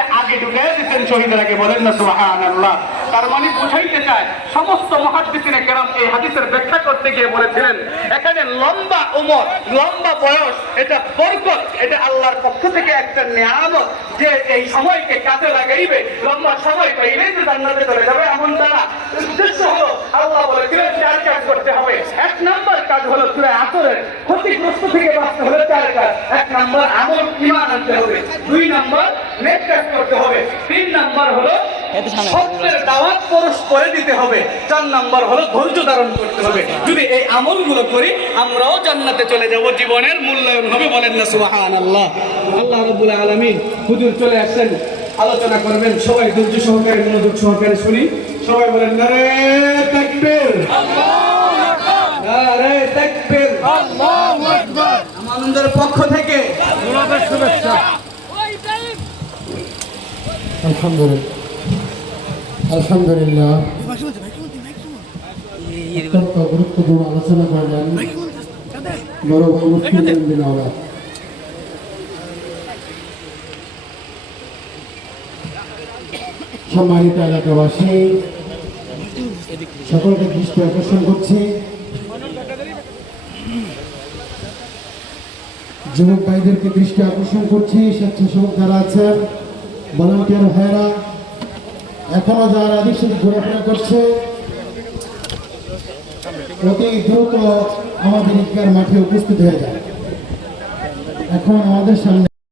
জান্নাতে আগে ঢুকে দিতেন শহীদের আগে, বলেন না সুবহানাল্লাহ। তার মানে বুঝাইতে চায়, সমস্ত মুহাদ্দিসিনে কেরাম এই হাদিসের ব্যাখ্যা করতে গিয়ে বলেছিলেন এখানে লম্বা উমর, লম্বা বয়স এটা বরকত, এটা আল্লাহর পক্ষ থেকে একটা নিয়ামত, যে এই সময়কে কাজে লাগাইবে, লম্বা সময় পাইলে যে জান্নাতে চলে যাবে এমন তারা উদ্দেশ্য হলো। আল্লাহ বলেছিলেন 4 কাজ করতে হবে। 1 নাম্বার কাজ হলো সূরা আসরের ক্ষতিগ্রস্ত থেকে বাঁচতে হলে 4 কাজ। 1 নাম্বার আমল ঈমান আনতে হবে, 2 নাম্বার নেক কাজ করতে হবে, 3 নাম্বার হলো সত্যের দাওয়াত পরস্পরে দিতে হবে, 4 নাম্বার হলো ধৈর্য ধারণ করতে হবে। যদি এই আমলগুলো করি আমরাও জান্নাতে চলে যাব, জীবনের মূল্যায়ন হবে, বলেন না সুবহানাল্লাহ। আল্লাহ রাব্বুল আলামিন হুজুর চলে আসেন, আলোচনা করবেন, সবাই ধৈর্য সহকারে মনোযোগ সহকারে শুনি। সবাই বলেন নারে তাকবীর, আল্লাহু আকবার, নারে তাকবীর, আল্লাহু আকবার। আমাদের পক্ষ থেকে মুবারক শুভেচ্ছা। আলহামদুলিল্লাহ, আলহামদুলিল্লাহ, অত্যন্ত গুরুত্বপূর্ণ আলোচনা করলেন বড় ভাই মুফতি বিন আওলাদ। সম্মানিত এলাকাবাসী, সকলকে দৃষ্টি আকর্ষণ করছি, যুবক ভাইদেরকে দৃষ্টি আকর্ষণ করছি, স্বেচ্ছাসেবক যারা আছেন, ভলান্টিয়ার ভাইরা, এখনো যারা দেশে ঘোরাফেরা করছে, অতি দ্রুত আমাদের ঈদগাহ মাঠে উপস্থিত হয়ে যায়। এখন আমাদের সামনে